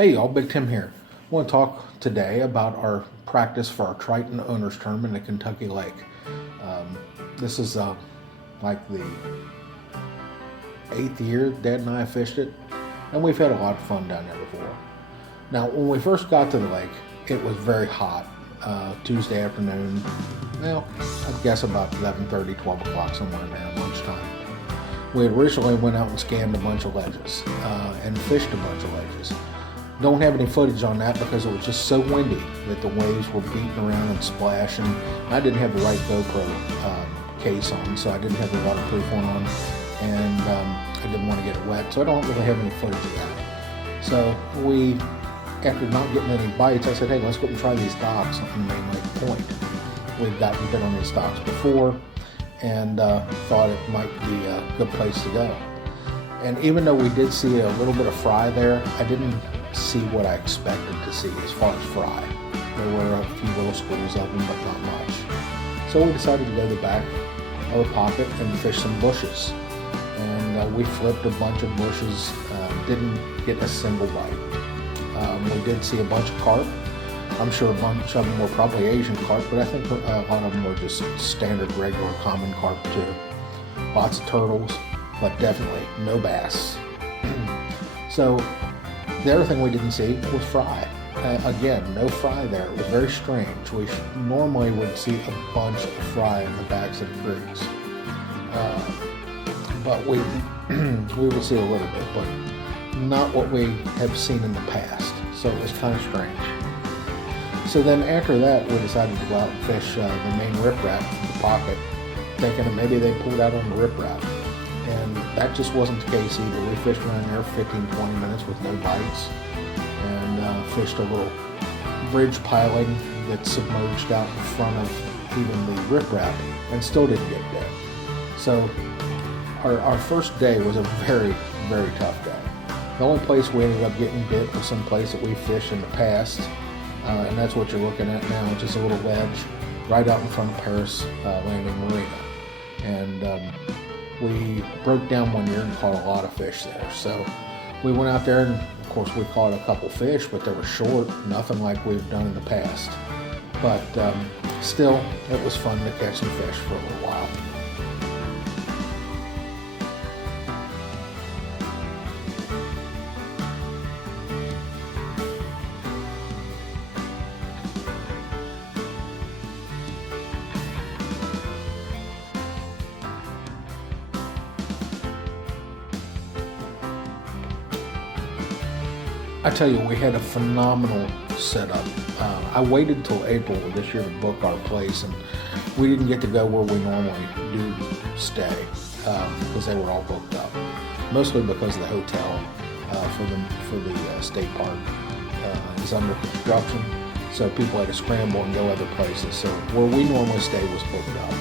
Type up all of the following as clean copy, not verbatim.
Hey y'all, Big Tim here. I want to talk today about our practice for our Triton Owners Tournament at Kentucky Lake. This is like the 8th year Dad and I have fished it, and we've had a lot of fun down there before. Now, when we first got to the lake, it was very hot. Tuesday afternoon, well, I guess about 11:30, 12 o'clock, somewhere in there, lunchtime. We had originally went out and scanned a bunch of ledges and fished a bunch of ledges. Don't have any footage on that because it was just so windy that the waves were beating around and splashing. I didn't have the right GoPro case on, so I didn't have the waterproof one on, and I didn't want to get it wet, so I don't really have any footage of that. So we, after not getting any bites, I said, hey, let's go and try these docks on Main Lake Point. We've gotten bit on these docks before, and thought it might be a good place to go. And even though we did see a little bit of fry there, I didn't see what I expected to see as far as fry. There were a few little schools of them, but not much. So we decided to go to the back of the pocket and fish some bushes. And we flipped a bunch of bushes, didn't get a single bite. We did see a bunch of carp. I'm sure a bunch of them were probably Asian carp, but I think a lot of them were just standard, regular, common carp too. Lots of turtles, but definitely no bass. So the other thing we didn't see was fry. Again, no fry there. It was very strange. We normally would see a bunch of fry in the backs of the creeks. But we would see a little bit, but not what we have seen in the past. So it was kind of strange. So then after that, we decided to go out and fish the main riprap from the pocket, thinking that maybe they pulled out on the riprap. And that just wasn't the case either. We fished around there 15-20 minutes with no bites, and fished a little bridge piling that submerged out in front of even the riprap and still didn't get bit. So our first day was a very, very tough day. The only place we ended up getting bit was some place that we fished in the past, and that's what you're looking at now, just a little ledge right out in front of Paris Landing Marina. And we broke down one year and caught a lot of fish there. So we went out there, and of course we caught a couple fish, but they were short, nothing like we've done in the past. But still, it was fun to catch some fish for a little while. I tell you, we had a phenomenal setup. I waited till April of this year to book our place, and we didn't get to go where we normally do stay because they were all booked up. Mostly because the hotel for the state park is under construction, so people had to scramble and go other places. So where we normally stay was booked up.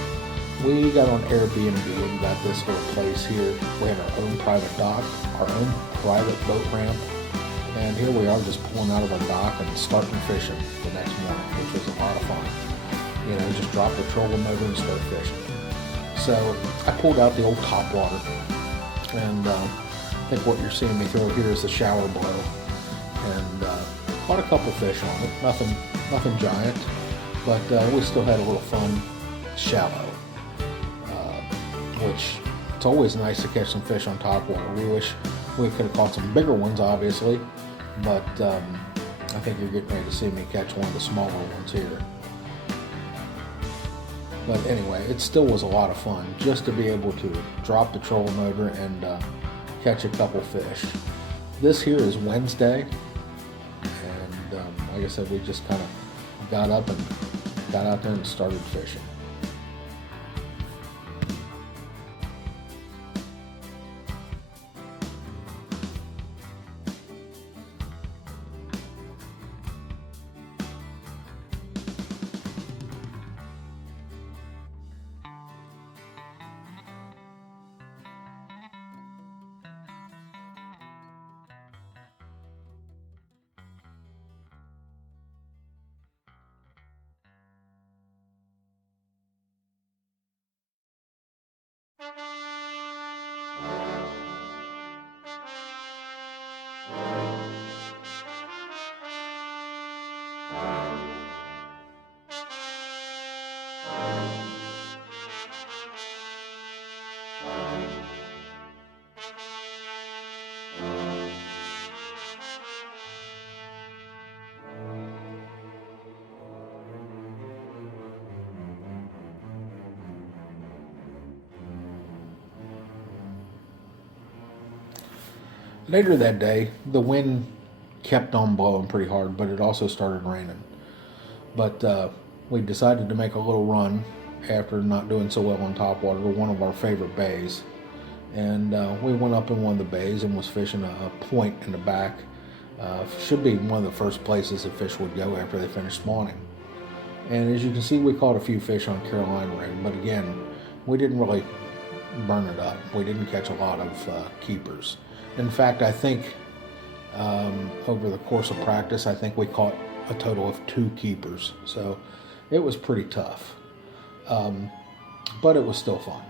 We got on Airbnb and got this little place here. We had our own private dock, our own private boat ramp. And here we are just pulling out of our dock and starting fishing the next morning, which was a lot of fun. You know, just drop the trolling motor and start fishing. So I pulled out the old top water, and I think what you're seeing me throw here is the shower blow. And caught a couple fish on it, nothing giant, but we still had a little fun shallow, which it's always nice to catch some fish on top water. We wish we could have caught some bigger ones, obviously, but I think you're getting ready to see me catch one of the smaller ones here. But anyway, it still was a lot of fun just to be able to drop the trolling motor and catch a couple fish. This here is Wednesday, and like I said, we just kind of got up and got out there and started fishing. Later that day, the wind kept on blowing pretty hard, but it also started raining. But we decided to make a little run after not doing so well on topwater to one of our favorite bays. And we went up in one of the bays and was fishing a point in the back. Should be one of the first places the fish would go after they finished spawning. And as you can see, we caught a few fish on Carolina rig, but again, we didn't really burn it up. We didn't catch a lot of keepers. In fact, I think over the course of practice, I think we caught a total of 2 keepers. So it was pretty tough, but it was still fun,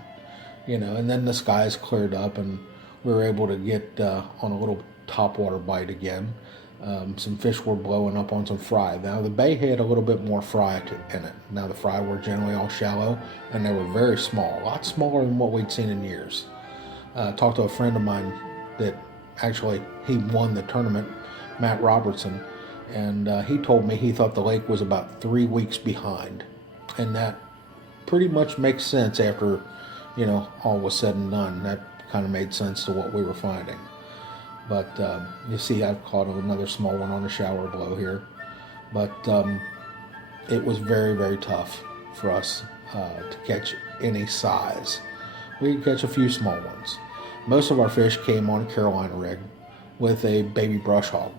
and then the skies cleared up and we were able to get on a little topwater bite again. Some fish were blowing up on some fry. Now the bay had a little bit more fry in it. Now the fry were generally all shallow and they were very small, a lot smaller than what we'd seen in years. Talked to a friend of mine that actually he won the tournament, Matt Robertson, and he told me he thought the lake was about 3 weeks behind, and that pretty much makes sense after all was said and done. That kind of made sense to what we were finding. But you see I've caught another small one on a shower blow here, but it was very, very tough for us to catch any size. We could catch a few small ones. Most of our fish came on a Carolina rig with a baby brush hog.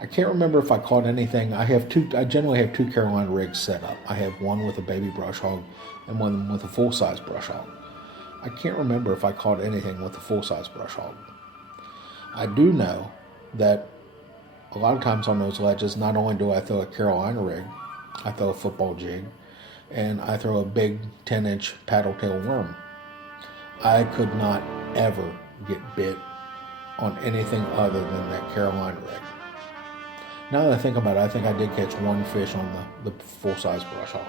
I can't remember if I caught anything. I generally have 2 Carolina rigs set up. I have one with a baby brush hog and one with a full-size brush hog. I can't remember if I caught anything with a full-size brush hog. I do know that a lot of times on those ledges, not only do I throw a Carolina rig, I throw a football jig, and I throw a big 10-inch paddle tail worm. I could not ever get bit on anything other than that Carolina rig. Now that I think about it, I think I did catch 1 fish on the full-size brush hog.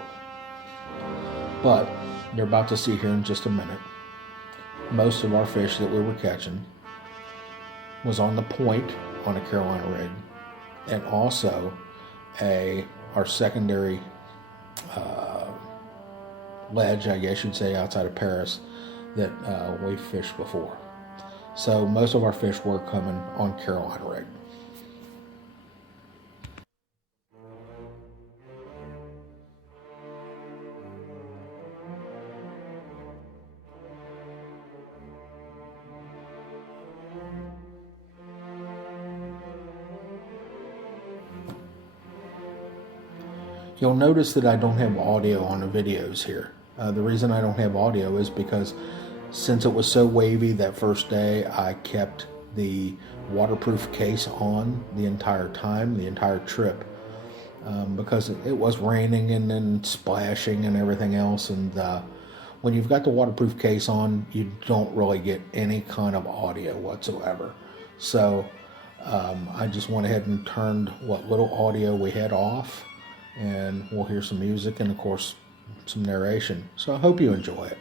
But you're about to see here in just a minute, most of our fish that we were catching was on the point on a Carolina rig, and also our secondary ledge, I guess you'd say, outside of Paris that we fished before. So most of our fish were coming on Carolina rig. You'll notice that I don't have audio on the videos here. The reason I don't have audio is because since it was so wavy that first day, I kept the waterproof case on the entire time, the entire trip, because it was raining and then splashing and everything else. And when you've got the waterproof case on, you don't really get any kind of audio whatsoever. So I just went ahead and turned what little audio we had off, and we'll hear some music and, of course, some narration. So I hope you enjoy it.